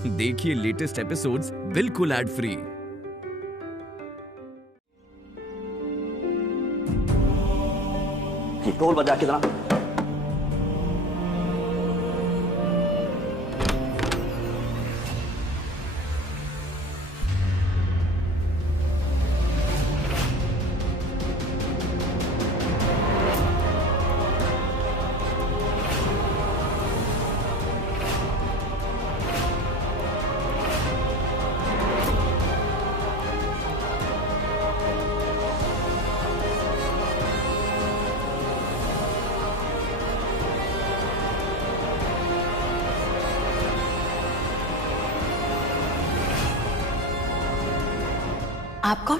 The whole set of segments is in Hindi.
देखिए लेटेस्ट एपिसोड्स बिल्कुल एड फ्री। ढोल बजा के जरा। आप कौन?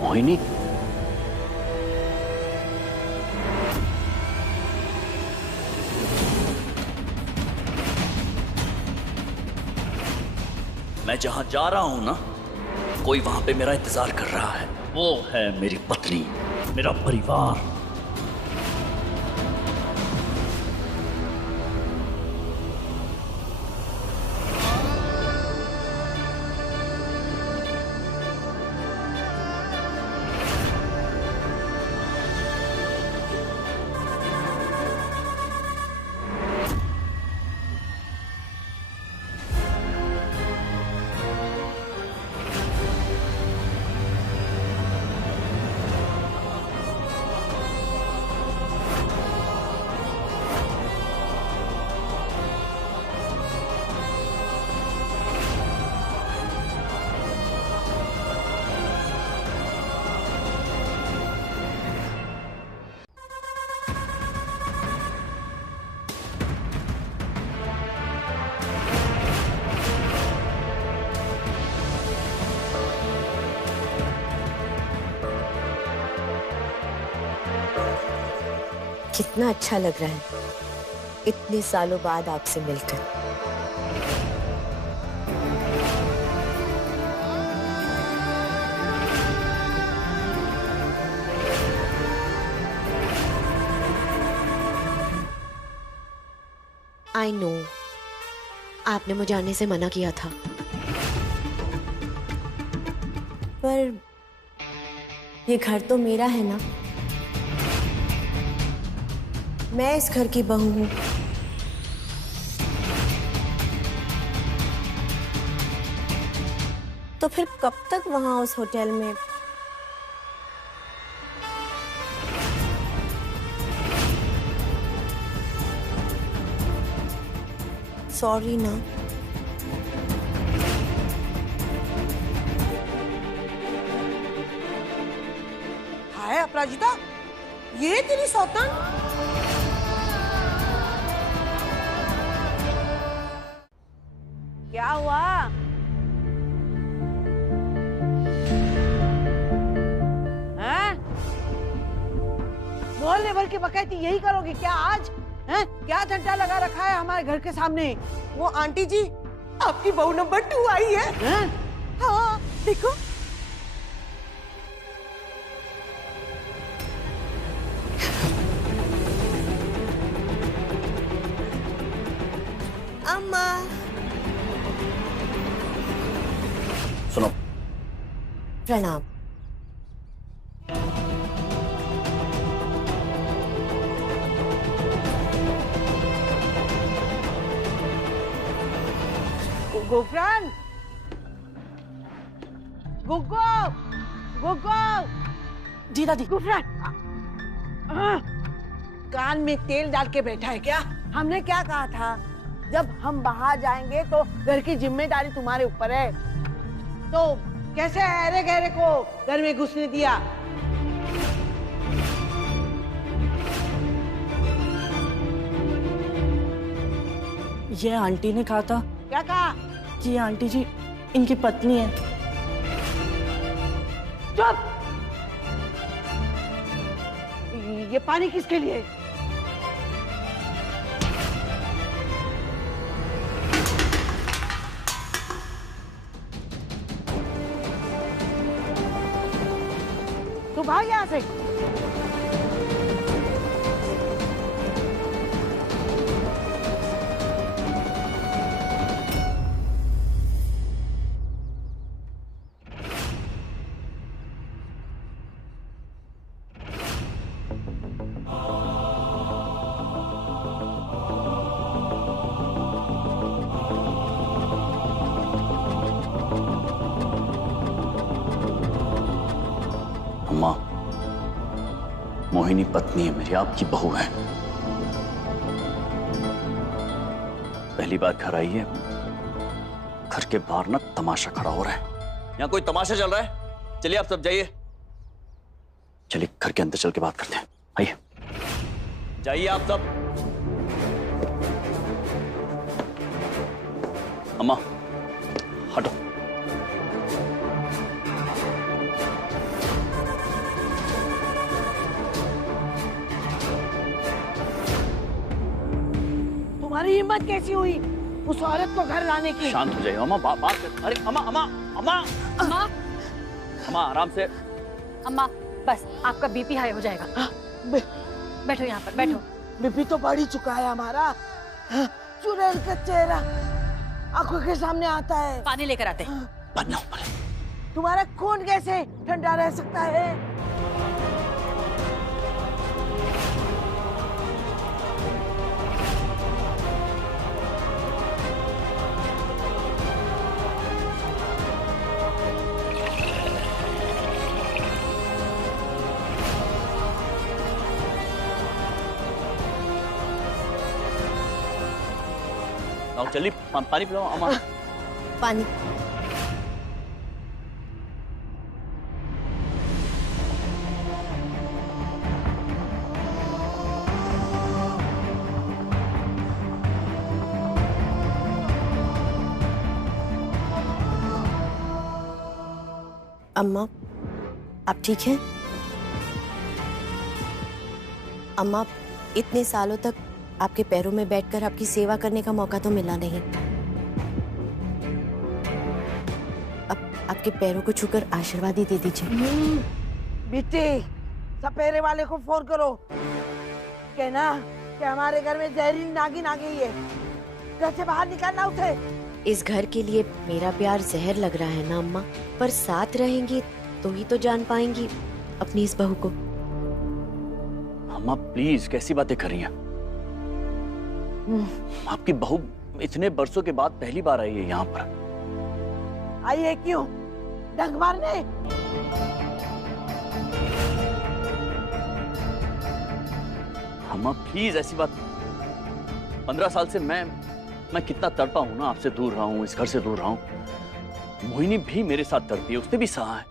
मोहिनी, मैं जहां जा रहा हूं ना, कोई वहां पे मेरा इंतजार कर रहा है। वो है मेरी पत्नी, मेरा परिवार। कितना अच्छा लग रहा है इतने सालों बाद आपसे मिलकर। आई नो आपने मुझे आने से मना किया था, पर ये घर तो मेरा है ना। मैं इस घर की बहू हूं। तो फिर कब तक वहां उस होटल में? सॉरी ना। हाय अपराजिता, ये तेरी सौतन? क्या हुआ? हैं? मोहल्ले भर की बकैती यही करोगी क्या आज? हैं? क्या झंडा लगा रखा है हमारे घर के सामने? वो आंटी जी, आपकी बहू नंबर 2 आई है। हैं? हाँ देखो। अम्मा। सुनो, प्रणाम। गुफरान, गुग्गो, गुग्गो। जी दादी। गुफरान, कान में तेल डाल के बैठा है क्या? हमने क्या कहा था? जब हम बाहर जाएंगे तो घर की जिम्मेदारी तुम्हारे ऊपर है। तो कैसे अरे गहरे को घर में घुसने दिया? ये आंटी ने कहा था। क्या कहा? कि आंटी जी इनकी पत्नी है। चुप! ये पानी किसके लिए? तुम्हारे भाग यहाँ से। अम्मा, मोहिनी पत्नी है मेरी, आपकी बहू है। पहली बार घर आई है, घर के बाहर ना तमाशा खड़ा हो रहा है। यहाँ कोई तमाशा चल रहा है। चलिए आप सब जाइए, चलिए घर के अंदर चल के बात करते हैं। आइए, जाइए आप सब। अम्मा हटो। तुम्हारी हिम्मत कैसी हुई उस औरत को घर लाने की? शांत हो जाइए अम्मा, बात कर। अरे अम्मा अम्मा अम्मा अम्मा अम्मा आराम से। अम्मा बस, आपका बीपी हाई हो जाएगा। बैठो यहाँ पर, बैठो। बीपी तो बढ़ ही चुका है हमारा। चुड़ैल का चेहरा आंखों के सामने आता है। पानी लेकर आते हैं। बनना तुम्हारा खून कैसे ठंडा रह सकता है? चलिए पानी पिलाओ अम्मा। पानी। अम्मा, आप ठीक हैं? अम्मा, इतने सालों तक आपके पैरों में बैठकर आपकी सेवा करने का मौका तो मिला नहीं। अब आपके पैरों को छूकर आशीर्वाद ही दे दीजिए। बेटे, सपेरे वाले को फोन करो, कहना कि हमारे घर में जहरीली नागिन आ गई है, घर से बाहर निकालना उसे। इस घर के लिए मेरा प्यार जहर लग रहा है ना अम्मा, पर साथ रहेंगी तो ही तो जान पाएंगी अपनी इस बहू को। अम्मा प्लीज, कैसी बातें कर रही हैं? आपकी बहू इतने बरसों के बाद पहली बार आई है यहाँ पर। आई है क्यों? डंक मारने? अम्मा प्लीज ऐसी बात। 15 साल से मैं कितना तड़पा हूं ना, आपसे दूर रहा हूं, इस घर से दूर रहा हूं। मोहिनी भी मेरे साथ तड़पी है, उसने भी सहा है।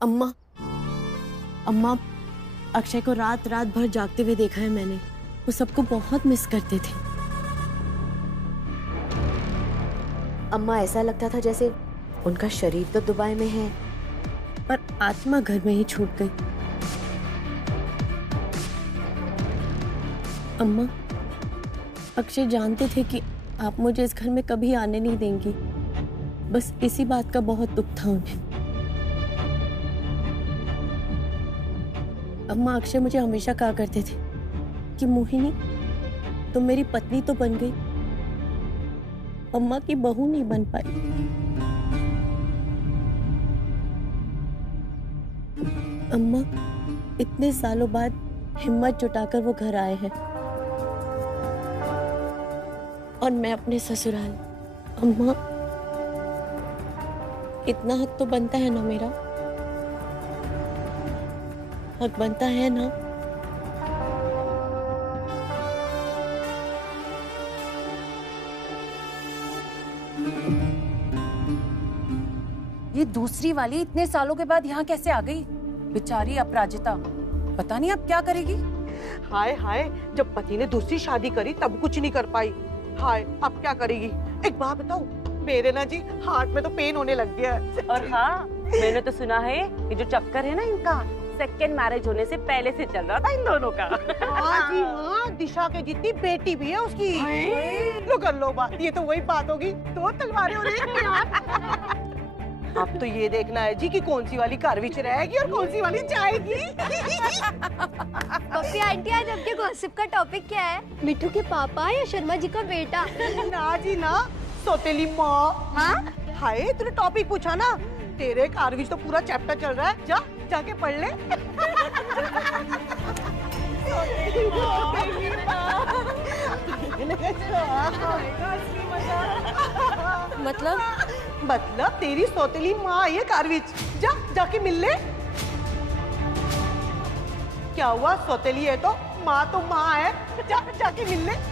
अम्मा, अम्मा, अक्षय को रात रात भर जागते हुए देखा है मैंने। वो सबको बहुत मिस करते थे। अम्मा, ऐसा लगता था जैसे उनका शरीर तो दुबई में है पर आत्मा घर में ही छूट गई। अम्मा, अक्षय जानते थे कि आप मुझे इस घर में कभी आने नहीं देंगी। बस इसी बात का बहुत दुख था उन्हें। अम्मा, अक्षय मुझे हमेशा कहा करते थे कि मोहिनी, तुम मेरी पत्नी तो बन गई, अम्मा की बहू नहीं बन पाई। अम्मा, इतने सालों बाद हिम्मत जुटाकर वो घर आए हैं और मैं अपने ससुराल। अम्मा, इतना हक तो बनता है ना मेरा? हक बनता है ना? ये दूसरी वाली इतने सालों के बाद यहाँ कैसे आ गई? बेचारी अपराजिता, पता नहीं अब क्या करेगी। हाय हाय, जब पति ने दूसरी शादी करी तब कुछ नहीं कर पाई। हाय, अब क्या करेगी? एक बात बताऊं, मेरे ना जी हार्ट में तो पेन होने लग गया है। और हाँ, मैंने तो सुना है ये जो चक्कर है ना इनका, सेकंड मैरिज होने से पहले से चल रहा था इन दोनों का। हाँ जी हाँ, दिशा के जितनी बेटी भी है उसकी। लो कर लो बात, ये तो वही बात होगी, दो तलवारें हो रही। अब तो ये देखना है जी कि कौन सी वाली घर विच रहेगी और कौन सी वाली जाएगी। पप्पी आंटी, आज आपके गॉसिप का टॉपिक क्या है? मिठू के पापा या शर्मा जी का बेटा? ना जी ना, सौतेली माँ। हाँ हाय, तूने टॉपिक पूछा ना, तेरे घर विच तो पूरा चैप्टर चल रहा है, जा जाके पढ़ ले। मतलब तेरी सौतेली माँ आई है घर विच, जा जाके मिल ले। क्या हुआ, सौतेली है तो माँ है, जा जाके मिल ले।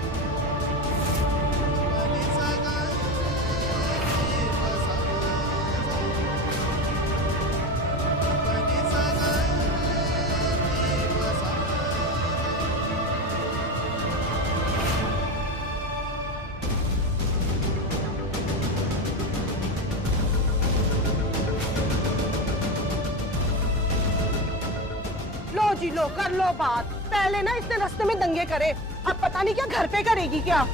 लो जी लो, कर लो बात। पहले ना इसने रास्ते में दंगे करे, अब पता नहीं क्या घर पे करेगी क्या।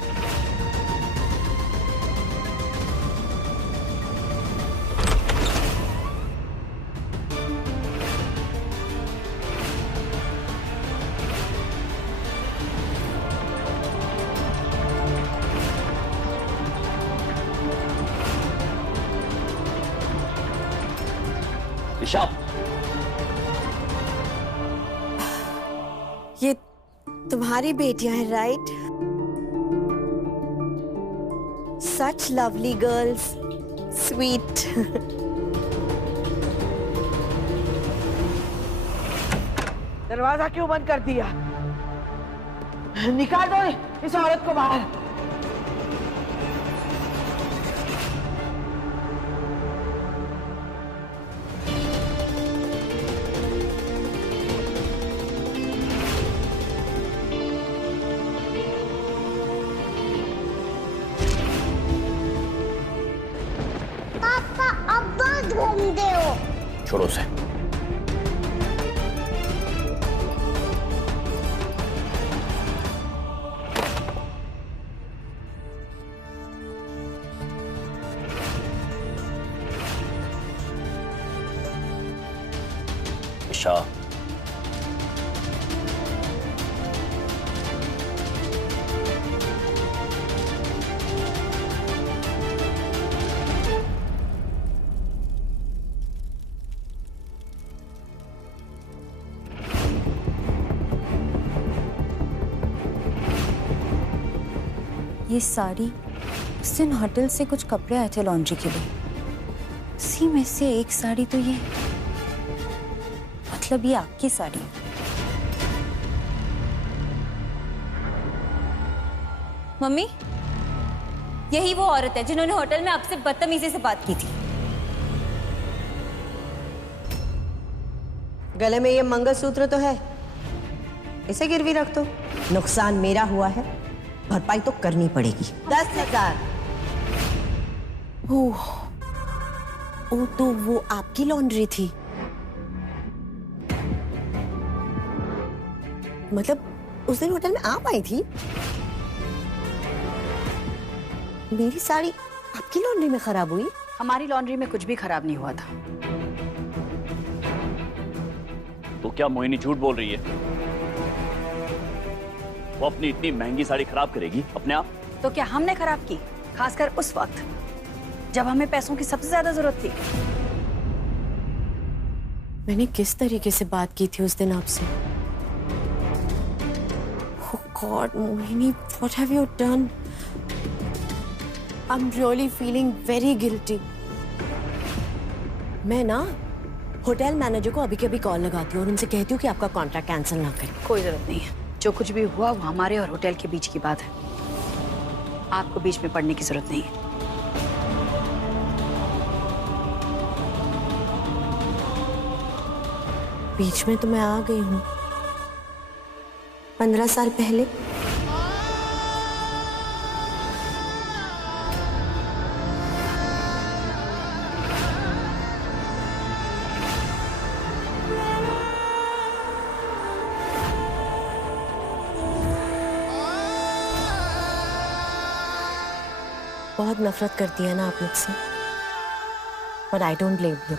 ईशा, ये तुम्हारी बेटियां हैं, right? Such lovely girls, sweet. दरवाजा क्यों बंद कर दिया? निकाल दो इस औरत को बाहर। छोड़ो उसे। ईशा, ये साड़ी, उस दिन होटल से कुछ कपड़े आए थे लॉन्ड्री के लिए, उसी में से एक साड़ी तो ये, मतलब ये आपकी साड़ी। मम्मी, यही वो औरत है जिन्होंने होटल में आपसे बदतमीजी से बात की थी। गले में ये मंगलसूत्र तो है, इसे गिरवी रख दो। नुकसान मेरा हुआ है, भरपाई तो करनी पड़ेगी। 10,000। ओह, ओ तो वो आपकी लॉन्ड्री थी? मतलब उस दिन होटल में आप आई थी? मेरी साड़ी आपकी लॉन्ड्री में खराब हुई? हमारी लॉन्ड्री में कुछ भी खराब नहीं हुआ था। तो क्या मोहिनी झूठ बोल रही है? वो अपनी इतनी महंगी साड़ी खराब करेगी अपने आप? तो क्या हमने खराब की, खासकर उस वक्त जब हमें पैसों की सबसे ज्यादा जरूरत थी? मैंने किस तरीके से बात की थी उस दिन आपसे? Oh God, Mohini, what have you done? I'm really feeling very guilty. मैं ना होटल मैनेजर को अभी के अभी कॉल लगाती हूँ और उनसे कहती हूँ कि आपका कॉन्ट्रैक्ट कैंसिल ना करें। कोई जरूरत नहीं है, जो कुछ भी हुआ वो हमारे और होटल के बीच की बात है, आपको बीच में पड़ने की जरूरत नहीं है। बीच में तो मैं आ गई हूँ 15 साल पहले। बहुत नफरत करती है ना आप मुझसे, पर आई डोंट ब्लेम यू।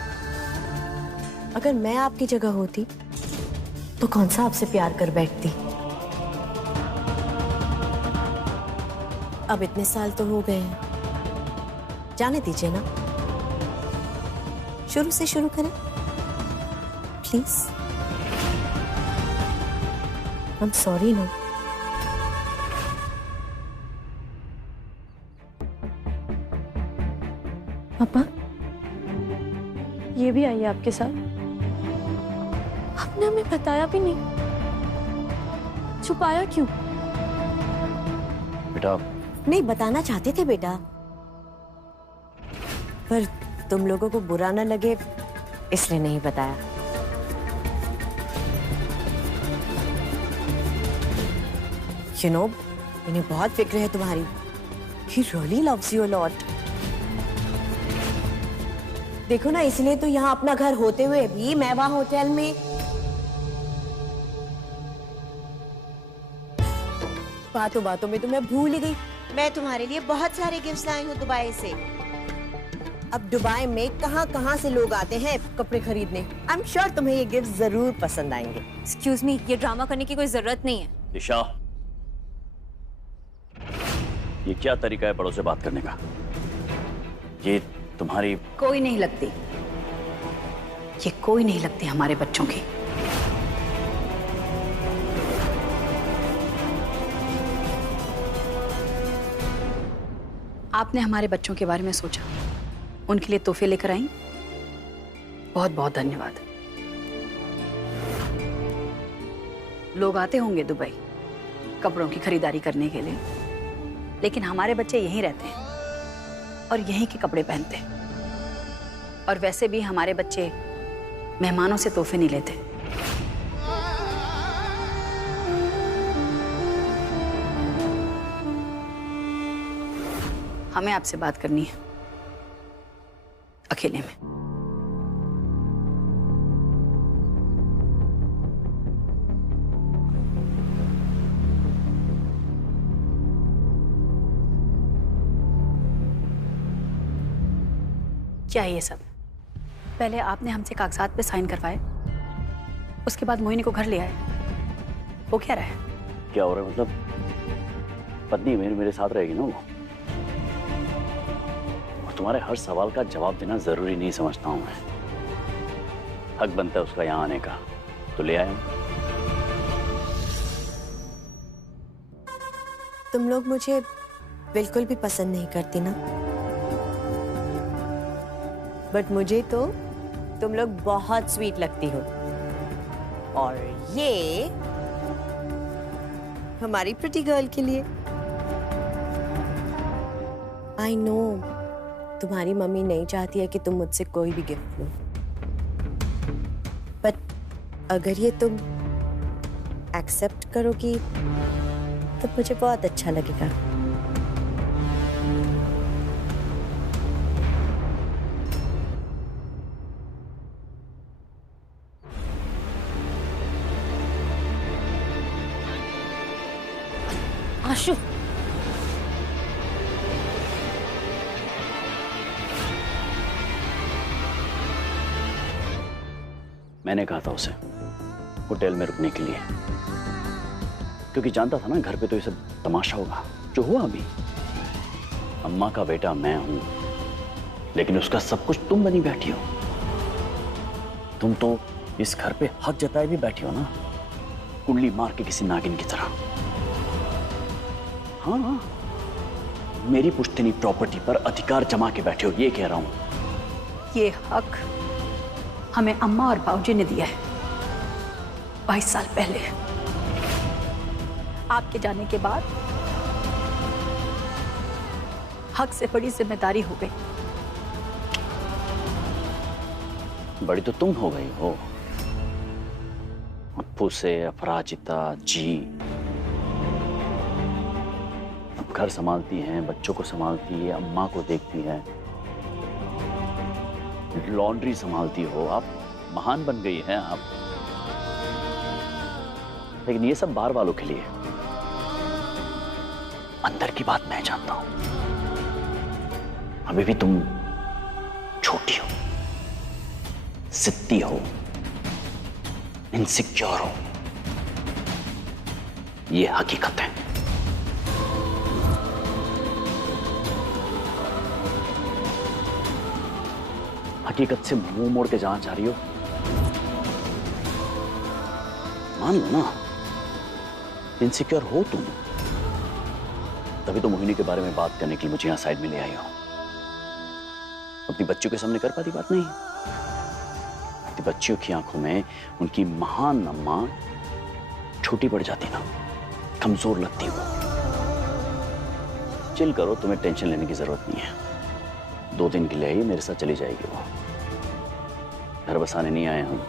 अगर मैं आपकी जगह होती तो कौन सा आपसे प्यार कर बैठती। अब इतने साल तो हो गए हैं, जाने दीजिए ना, शुरू से शुरू करें please. I am sorry no. पापा ये भी आई है आपके साथ? आपने हमें बताया भी नहीं, छुपाया क्यों? बेटा नहीं बताना चाहते थे बेटा, पर तुम लोगों को बुरा ना लगे इसलिए नहीं बताया। You know, इन्हें बहुत फिक्र है तुम्हारी। He really loves you a lot. देखो ना, इसलिए तो यहाँ अपना घर होते हुए भी मैं वहां होटल में। बातों बातों में तो मैं भूल ही गई, मैं तुम्हारे लिए बहुत सारे गिफ्ट्स लाई हूँ दुबई से। अब दुबई में कहाँ कहाँ से लोग आते हैं कपड़े खरीदने। आई एम श्योर तुम्हें ये गिफ्ट जरूर पसंद आएंगे। एक्सक्यूज मी, ये ड्रामा करने की कोई जरूरत नहीं है। दिशा, ये क्या तरीका है बड़ों से बात करने का? ये तुम्हारी कोई नहीं लगती, ये कोई नहीं लगती हमारे बच्चों की। आपने हमारे बच्चों के बारे में सोचा, उनके लिए तोहफे लेकर आई, बहुत बहुत धन्यवाद। लोग आते होंगे दुबई कपड़ों की खरीदारी करने के लिए, लेकिन हमारे बच्चे यहीं रहते हैं और यहीं के कपड़े पहनते हैं। और वैसे भी हमारे बच्चे मेहमानों से तोहफे नहीं लेते। हमें आपसे बात करनी है अकेले में। क्या है ये सब? पहले आपने हमसे कागजात पे साइन करवाए, उसके बाद मोहिनी को घर ले आए। वो क्या रहा है? क्या हो रहा है? मतलब पत्नी मेरे साथ रहेगी ना वो, और तुम्हारे हर सवाल का जवाब देना जरूरी नहीं समझता हूं मैं। हक बनता है उसका यहाँ आने का, तो ले आया। तुम लोग मुझे बिल्कुल भी पसंद नहीं करती ना, बट मुझे तो तुम लोग बहुत स्वीट लगती हो। और ये हमारी प्रिटी गर्ल के लिए। आई नो तुम्हारी मम्मी नहीं चाहती है कि तुम मुझसे कोई भी गिफ्ट लो, बट अगर ये तुम एक्सेप्ट करोगी तो मुझे बहुत अच्छा लगेगा। आशु, मैंने कहा था उसे होटल में रुकने के लिए, क्योंकि जानता था ना घर पे तो ये सब तमाशा होगा जो हुआ अभी। अम्मा का बेटा मैं हूं, लेकिन उसका सब कुछ तुम बनी बैठी हो। तुम तो इस घर पे हक जताए भी बैठी हो ना, कुंडली मार के किसी नागिन की तरह। हाँ, मेरी पुश्तैनी प्रॉपर्टी पर अधिकार जमा के बैठे हो, ये कह रहा हूं। ये हक हमें अम्मा और बाबूजी ने दिया है 22 साल पहले। आपके जाने के बाद हक से बड़ी जिम्मेदारी हो गई। बड़ी तो तुम हो गई हो, अप्पू से अपराजिता जी। अब घर संभालती हैं, बच्चों को संभालती है, अम्मा को देखती है, लॉन्ड्री संभालती हो। आप महान बन गई हैं आप। लेकिन ये सब बाहर वालों के लिए, अंदर की बात मैं जानता हूं। अभी भी तुम छोटी हो, जिद्दी हो, इनसिक्योर हो। ये हकीकत है। हकीकत से मुंह मोड़ के जहां जा रही हो, मान लो ना, इनसिक्योर हो तुम। तभी तो मोहिनी के बारे में बात करने के लिए मुझे यहां साइड में ले आई हो। अपनी बच्चियों के सामने कर पाती बात नहीं। अपनी बच्चियों की आंखों में उनकी महान अम्मा छोटी पड़ जाती ना, कमजोर लगती वो। चिल करो, तुम्हें टेंशन लेने की जरूरत नहीं है। 2 दिन के लिए ही मेरे साथ चली जाएगी वो। घर बसाने नहीं आए हम,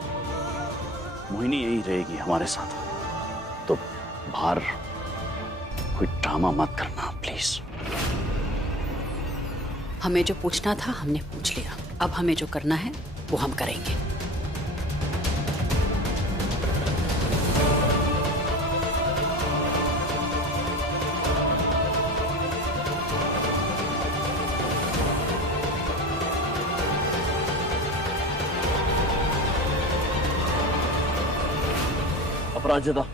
मोहिनी यही रहेगी हमारे साथ। तो बाहर कोई ड्रामा मत करना प्लीज। हमें जो पूछना था हमने पूछ लिया, अब हमें जो करना है वो हम करेंगे। अपराजिता,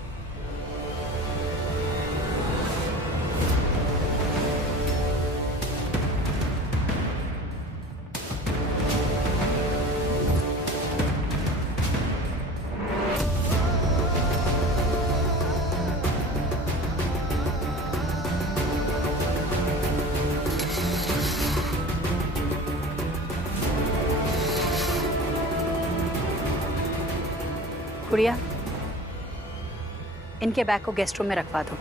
गुड़िया, इनके बैग को गेस्ट रूम में रखवा दो।